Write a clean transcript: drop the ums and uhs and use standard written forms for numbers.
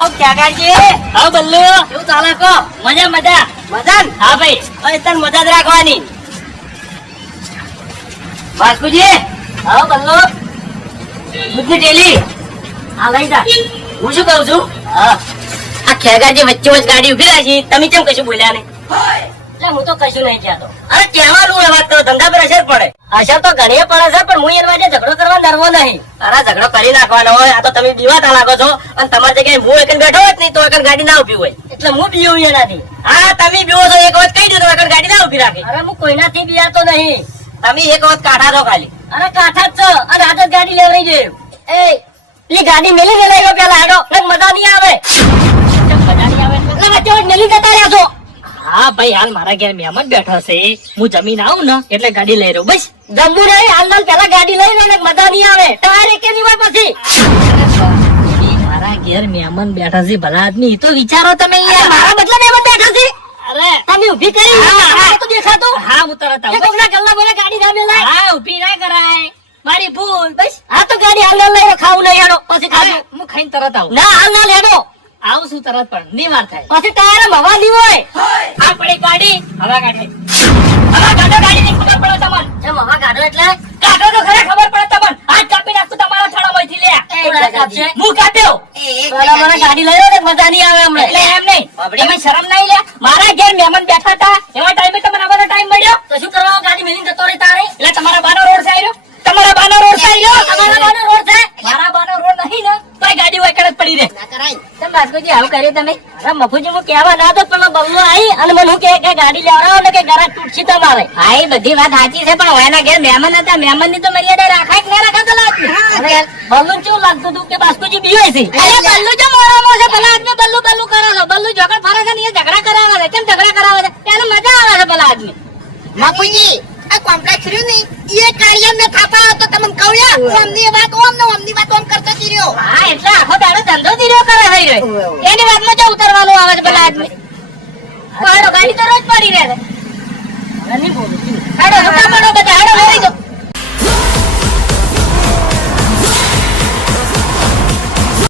क्या काजी હા બલ્લુ કેવું ચાલે કો મજા મજા મજા ને? હા ભાઈ હવે તને મજા જ રાખવાની બાસ્કુજી હા બલ્લુ દૂધની ટેલી હા લઈ જા હું શું કહું છું હા આ ખેગાજી વચ્ચે વચ્ચે ગાડી ઉભી રાખી તમે કેમ કશું બોલ્યા નહીં એટલે હું તો કશું નહીં કહેતો અરે કહેવાનું એ વાત તો ધંધા પર અસર પડે અસર તો ઘણી પડે છે પણ હું એના માટે ઝઘડો કરવા નરવો નહીં. અરે ઝઘડો કરી નાખવાનો હોય આ તો તમે બીવાતા લાગો છો અને તમારી જગ્યાએ હું એકન બેઠો હોત નહીં તો એકન ગાડી ના ઉભી હોય એટલે હું બીવું એનાથી. હા તમે બીવો છો એક વખત કહી દો તો એકન ગાડી ના ઉભી રાખે અરે હું કોઈનાથી બીયાતો નહીં. તમે એક વખત કાઢા દો ખાલી અરે કાંઠા જ છે અને હાથ જ ગાડી લેવડાઈ ગયું. એ પેલી ગાડી મેલી ને લઈ ગયો પેલા હાડો એટલે મજા નહીં આવે. મજા નહીં આવે એટલે વચ્ચે વચ્ચે મેલી જતા રહ્યા છો. હા ભાઈ હાલ મારા ઘેર મહેમાન બેઠા છે હું જમીન આવું ને એટલે ગાડી લઈ રહ્યો બસ. જમવું નહીં હાલ પેલા ગાડી લઈ લે મજા નહીં આવે તમારે કે નહીં હોય પછી. મારા ઘેર મહેમાન બેઠા છે ભલા આદમી તો વિચારો તમે યાર. મારા બદલે મહેમાન બેઠા છે. અરે તમે ઊભી કરી મારે તો દેખાતું. હા હું તરત આવું. કોકના ગલ્લા બોલે ગાડી ના મેલાય. હા ઊભી ના કરાય મારી ભૂલ બસ. હા તો ગાડી હાલ ના લઈને ખાવું નહીં હેડો પછી ખાવું. હું ખાઈને તરત આવું. ના હાલ ના લેડો આવું છું તરત પણ નહીં વાર થાય પછી ટાયર હવા નહીં હોય. આ પડી ગાડી હવા કાઢે હવા કાઢો ગાડી ની ખબર પડે તમને. જેમ હવા કાઢો એટલે કાઢો તો ખરે ખબર પડે તમને. હાથ કાપી નાખું તમારા થાળામાંથી લે. હું કાપ્યો મને ગાડી લઈ લો ને મજા નહીં આવે હમણાં. એટલે એમ નહીં એમાં શરમ નહીં લે. મારા ઘેર મહેમાન બેઠા હતા એવા ટાઈમે તમને આવવાનો ટાઈમ મળ્યો તો શું કરવા ગાડી મેલીને જતો રહે તારે. એટલે તમારા બાનો રોડ છે આવ્યો તમારા બાનો રોડ છે આવ્યો તમારા બાનો રોડ છે મારા બાનો રોડ નહીં ને તો ગાડી હોય કડક પડી રહે. ના કરાય તમે બાસ્કોજી આવું કર્યું તમે. અરે મફુજી હું કહેવા ના દો પણ બલ્લો આવી અને મને હું કે ગાડી લેવડાવો ને કે ગરાજ તૂટશે તમારે. હા એ બધી વાત સાચી છે પણ એના ઘેર મહેમાન હતા મહેમાન ની તો મર્યાદા રાખાય કે ના રાખાતો લાગે. બલ્લુ કેવું લાગતું હતું કે બાસ્કોજી બીવાય છે. અરે બલ્લુ જો મોરામો છે ભલા આદમી બલ્લુ બલ્લુ કરો છો બલ્લુ ઝઘડ ફરે છે ને એ ઝઘડા કરાવે છે. કેમ ઝઘડા કરાવે છે એને મજા આવે છે ભલા આદમી. બાપુજી આ કોમ્પ્લેક્સ રહ્યું ને એ કાર્ય ને થાપા તો તમને કહ્યા ઓમની વાત ઓમ ને ઓમની વાત ઓમ કરતો રહ્યો. હા એટલે આખો દાડો ધંધો ધીરો કરે થઈ રહ્યો એની વાતમાં જો ઉતરવાનું આવે છે ભલા આદમી. પાડો ગાડી તો રોજ પડી રહે છે. હવે નહીં બોલું હાડો